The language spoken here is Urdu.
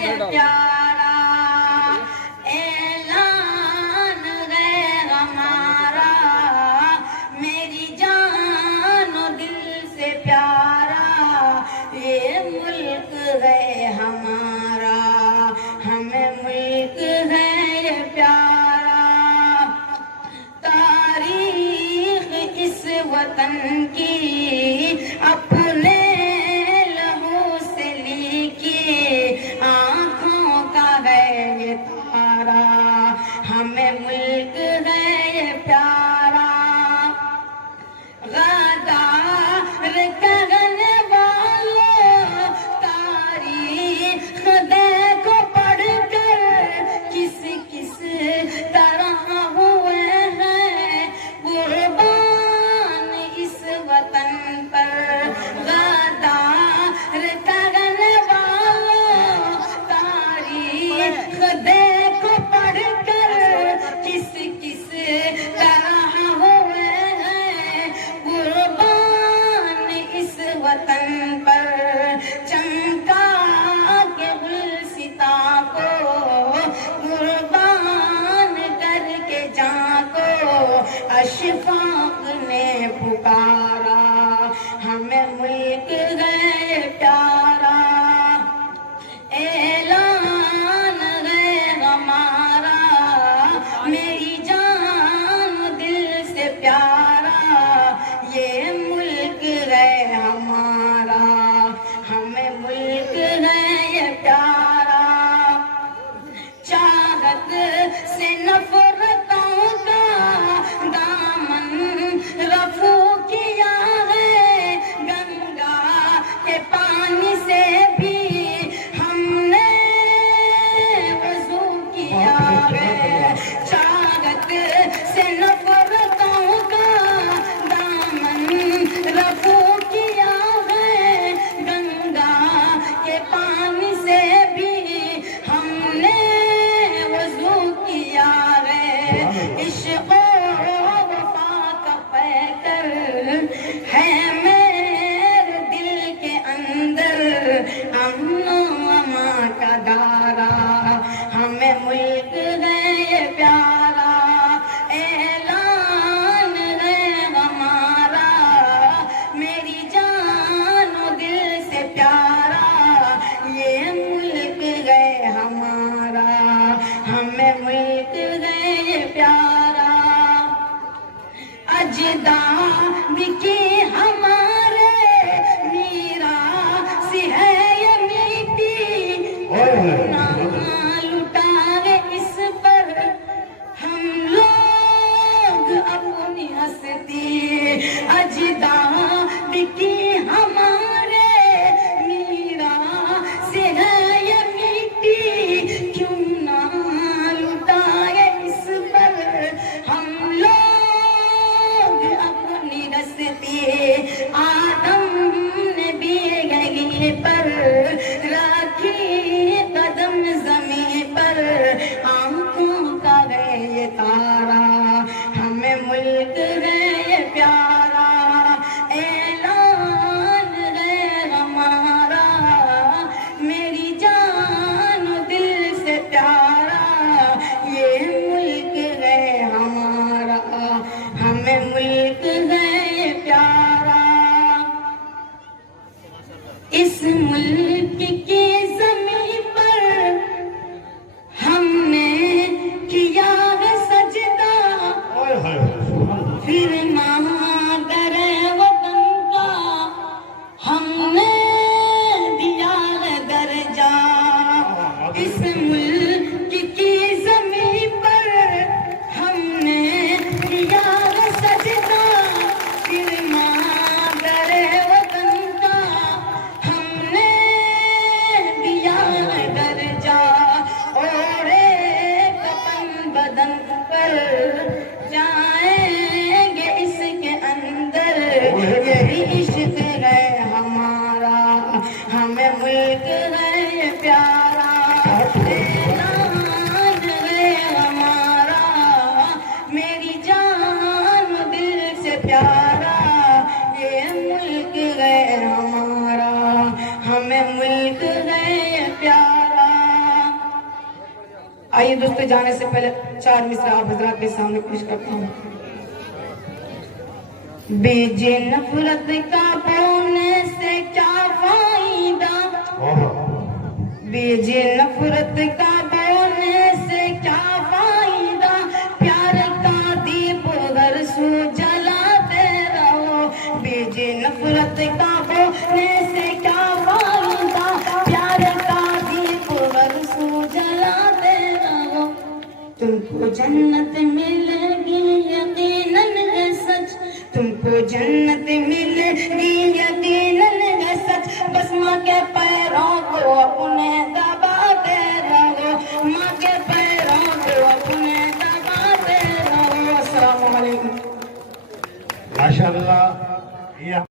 پیارا اعلان ہے ہمارا، میری جان و دل سے پیارا یہ ملک ہے ہمارا، ہمیں ملک ہے یہ پیارا۔ تاریخ اس وطن کی اپنے لہو سے لکھی، آنکھوں کا ہے یہ تارا، ہمیں ملک ہے یہ پیارا۔ غدار کرنے والوں تاریخ دیکھو پڑھ کر، کس کس طرح ہوئے ہیں قربان اس وطن پر۔ غدار کرنے والوں تاریخ دیکھو پڑھ کر، کس کس طرح ہوئے ہیں قربان اس وطن پر۔ چمکا کے گلستاں کو قربان کر کے جاں کو اشفاق نے پکارا، ہمیں ملک ہے پیارا۔ اعلان ہے ہمارا، میری جان دل سے پیارا یہ ملک ہے ہمارا، ہمیں ملک ہے یہ پیارا۔ چاہت سے نفرتوں کا دامن رفو کیا ہے، گنگا کے پانی سے بھی ہم نے وضو کیا ہے۔ چاہت سے نفرتوں کا دامن رفو کیا ہے، گنگا کے پانی سے بھی ہم نے وضو کیا ہے۔ عشق و وفا کا پیکر ہے میرے دل کے اندر، امن و امان کا دارا، ہمیں ملک ہے یہ پیارا۔ اعلان ہے ہمارا، میری جان و دل سے پیارا یہ ملک ہے ہمارا، ہمیں ملک ہے یہ پیارا۔ اجداد کی ہمارے میراث ہے یہ میٹھی، نہ لٹائے اس پر ہم لوگ اپنی ہستی۔ اجداد کی ہمارے میراث ہے یہ میٹھی، کیوں نہ لٹائے اس پر ہم لوگ اپنی رستی۔ آدم نے بھی گگی پر رکھی قدم زمین پر، آنکھوں کا ہے یہ تارا، ہمیں ملک ہے یہ پیارا۔ اعلان ہے ہمارا، میری جان و دل سے پیارا یہ ملک ہے ہمارا، ہمیں ملک ہے یہ پیارا۔ اس ملک کی زمین پر ہم نے کیا ہے سجدہ، پھر مادر وطن کا ہم نے دیا ہے درجہ۔ اس ملک کی زمین پر ہم نے کیا ہے سجدہ، پھر مادر وطن کا ہم نے دیا ہے درجہ۔ اور کفن بدن پر جائیں گے اس کے اندر، یہی عشق ہے ہمارا، ہمیں ملک ہے پیارا۔ آئیے دوستو جانے سے پہلے 4 مصرع آپ حضرات کے سامنے پیش کرتا ہوں. بیجے نفرت کا بونے سے کیا فائدہ، بیجے نفرت کا بونے سے کیا فائدہ، پیار کا دیپ ہر سو جلاتے رہو. بیجے نفرت کا بونے سے کیا فائدہ، پیار کا دیپ ہر سو جلاتے رہو. تم کو جنت ملے گی یقیناً ہے سچ، تم کو جنت ملے گی یقیناً ہے سچ، بس ماں کے پیروں کو اپنے دباتے رہو، ماں کے پیروں کو اپنے دباتے رہو. السلام علیکم. ماشاءاللہ یہ